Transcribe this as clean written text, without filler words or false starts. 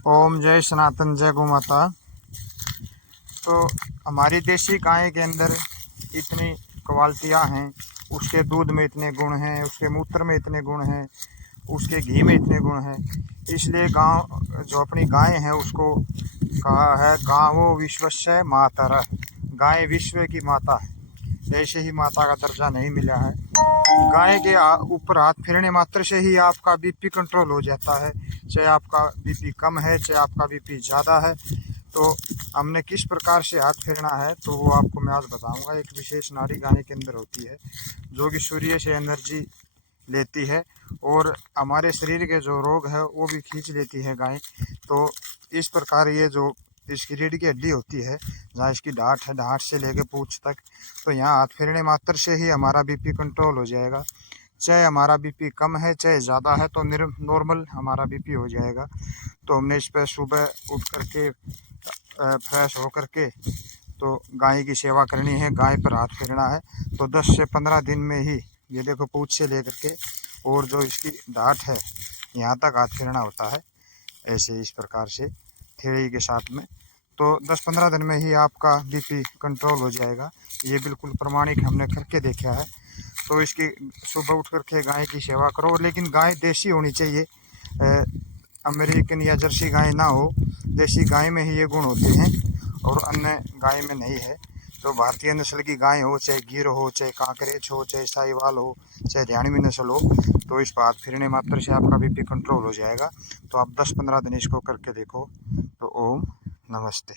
ओम जय सनातन जय गौ माता। तो हमारी देसी गाय के अंदर इतनी क्वालिटियाँ हैं, उसके दूध में इतने गुण हैं, उसके मूत्र में इतने गुण हैं, उसके घी में इतने गुण हैं। इसलिए गाँव जो अपनी गाय है उसको कहा है गावो विश्वस्य मातरः, गाय विश्व की माता है। ऐसे ही माता का दर्जा नहीं मिला है। गाय के ऊपर हाथ फेरने मात्र से ही आपका बीपी कंट्रोल हो जाता है। चाहे आपका बीपी कम है, चाहे आपका बीपी ज़्यादा है, तो हमने किस प्रकार से हाथ फेरना है तो वो आपको मैं आज बताऊंगा। एक विशेष नाड़ी गाय के अंदर होती है जो कि सूर्य से एनर्जी लेती है और हमारे शरीर के जो रोग है वो भी खींच लेती है गाय। तो इस प्रकार ये जो इसकी रीढ़ की हड्डी होती है, जहाँ इसकी डांट है, डांट से लेके पूंछ तक, तो यहाँ हाथ फेरने मात्र से ही हमारा बीपी कंट्रोल हो जाएगा। चाहे हमारा बीपी कम है चाहे ज़्यादा है, तो नॉर्मल हमारा बीपी हो जाएगा। तो हमने इस पर सुबह उठ करके फ्रेश हो करके तो गाय की सेवा करनी है, गाय पर हाथ फेरना है। तो 10 से 15 दिन में ही ये देखो पूंछ से लेकर के और जो इसकी डांट है यहाँ तक हाथ फेरना होता है। ऐसे इस प्रकार से थेड़ी के साथ में तो 10-15 दिन में ही आपका बीपी कंट्रोल हो जाएगा। ये बिल्कुल प्रमाणिक हमने करके देखा है। तो इसकी सुबह उठ करके गाय की सेवा करो, लेकिन गाय देसी होनी चाहिए, अमेरिकन या जर्सी गाय ना हो। देसी गाय में ही ये गुण होते हैं और अन्य गाय में नहीं है। तो भारतीय नस्ल की गाय हो, चाहे गिर हो, चाहे कांकरेज हो, चाहे साहिवाल हो, चाहे हरियाणवी नस्ल हो, तो इस पर हाथ फेरने मात्र से आपका बीपी कंट्रोल हो जाएगा। तो आप 10-15 दिन इसको करके देखो। तो ओम नमस्ते।